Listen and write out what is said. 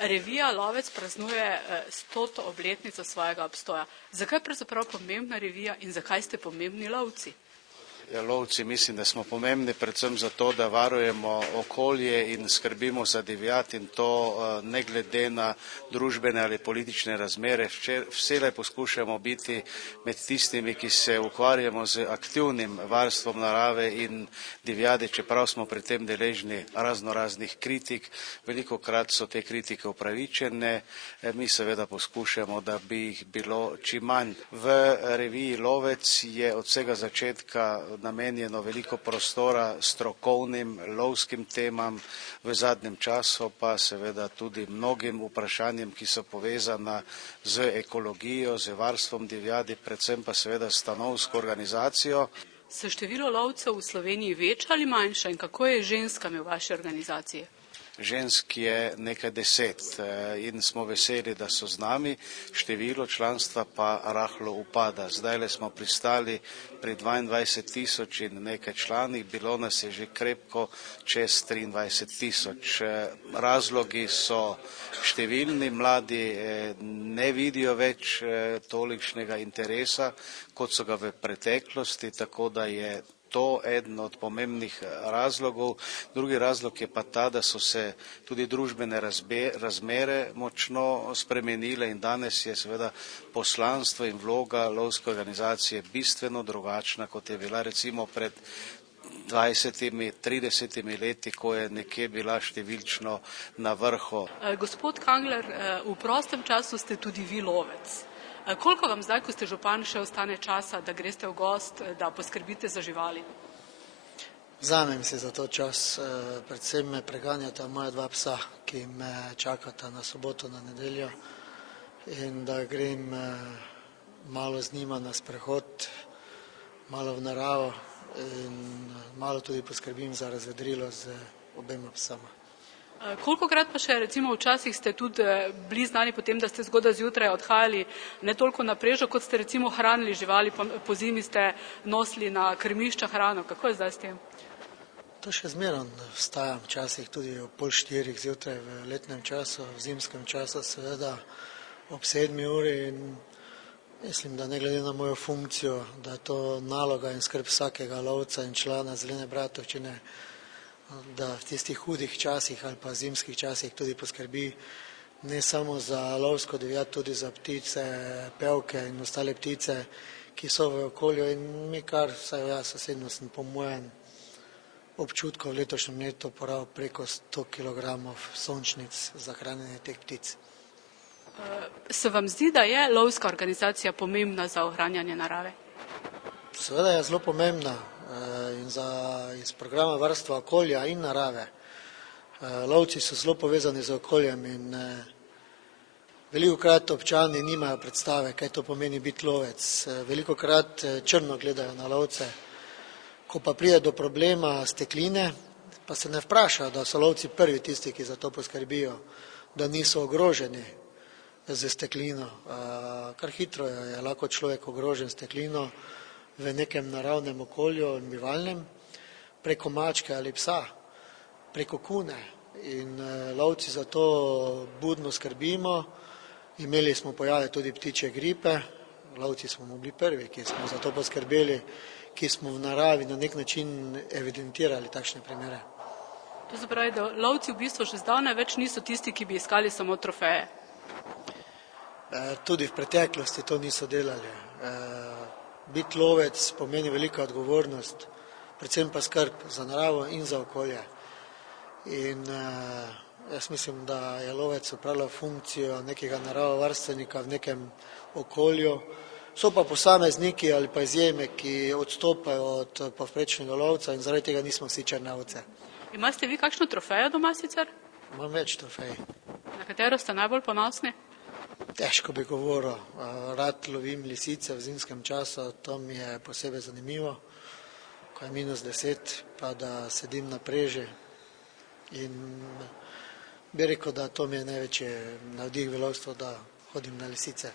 Revija Lovec praznuje 100. obletnico svojega obstoja. Zakaj je pravzaprav pomembna revija in zakaj ste pomembni lovci? Ja, lovci mislim, da smo pomembni predvsem zato, da varujemo okolje in skrbimo za divjad in to ne glede na družbene ali politične razmere. Vselej poskušamo biti med tistimi, ki se ukvarjamo z aktivnim varstvom narave in divjadi, čeprav smo pri tem deležni raznoraznih kritik. Velikokrat so te kritike upravičene, mi seveda poskušamo, da bi jih bilo čim manj. V reviji Lovec je od vsega začetka namenjeno veliko prostora strokovnim lovskim temam, v zadnjem času pa seveda tudi mnogim vprašanjem, ki so povezana z ekologijo, z varstvom divjadi, predvsem pa seveda stanovsko organizacijo. Se število lovcev v Sloveniji večja ali manjša in kako je ženskami v vaši organizaciji? Žensk je nekaj 10 in smo veseli, da so z nami, število članstva pa rahlo upada. Zdajle smo pristali pri 22.000 in nekaj članih, bilo nas je že krepko čez 23.000. Razlogi so številni, mladi ne vidijo več tolikšnega interesa, kot so ga v preteklosti, tako da je to eden od pomembnih razlogov. Drugi razlog je pa ta, da so se tudi družbene razmere močno spremenile in danes je seveda poslanstvo in vloga lovske organizacije bistveno drugačna, kot je bila recimo pred 20-30 leti, ko je nekje bila številčno na vrhu. Gospod Kangler, v prostem času ste tudi vi lovec. Koliko vam zdaj, ko ste župan, še ostane časa, da greste v gost, da poskrbite za živali? Vzamem si za to čas, predvsem me preganjata moja 2 psa, ki me čakata na soboto, na nedeljo in da grem malo z njima na sprehod, malo v naravo in malo tudi poskrbim za razvedrilo z obema psama. Kolikokrat pa še, recimo včasih ste tudi bili znani potem, da ste zgodaj zjutraj odhajali ne toliko na prežo, kot ste recimo hranili živali, po zimi ste nosili na krmišča hrano. Kako je zdaj s tem? To še zmeraj vstajam, včasih tudi ob 3:30 zjutraj v letnem času, v zimskem času seveda ob 7 uri in mislim, da ne glede na mojo funkcijo, da je to naloga in skrb vsakega lovca in člana Zelene Bratovščine, da v tistih hudih časih ali pa zimskih časih tudi poskrbi ne samo za lovsko divjad, tudi za ptice, pevke in ostale ptice, ki so v okolju in mi kar, vsaj jaz osebno sem po mojem občutku v letošnjem letu porabil preko 100 kg sončnic za hranjenje teh ptic. Se vam zdi, da je lovska organizacija pomembna za ohranjanje narave? Seveda je zelo pomembna in iz programa varstva okolja in narave. Lovci so zelo povezani z okoljem in velikokrat občani nimajo predstave, kaj to pomeni biti lovec. Velikokrat črno gledajo na lovce. Ko pa pride do problema stekline, pa se ne vprašajo, da so lovci prvi tisti, ki za to poskrbijo, da niso ogroženi z steklino. Kar hitro je lahko človek ogrožen steklino v nekem naravnem okolju in bivalnem, preko mačke ali psa, preko kune. In lovci za to budno skrbimo. Imeli smo pojave tudi ptičje gripe, lovci smo bili prvi, ki smo za to poskrbeli, ki smo v naravi na nek način evidentirali takšne primere. To se pravi, da lovci v bistvu še zdavnaj več niso tisti, ki bi iskali samo trofeje. Tudi v preteklosti to niso delali. Biti lovec pomeni velika odgovornost, predvsem pa skrb za naravo in za okolje. In jaz mislim, da je lovec opravljal funkcijo nekega naravovarstvenika v nekem okolju. So pa posamezniki ali pa izjeme, ki odstopajo od povprečnega lovca in zaradi tega nismo vsi črne ovce. Imate vi kakšno trofejo doma sicer? Imam več trofej. Na katero ste najbolj ponosni? Težko bi govoril. Rad lovim lisice v zimskem času, to mi je posebej zanimivo, ko je -10, pa da sedim na preži in bi rekel, da to mi je največji navdih v lovstvu, da hodim na lisice.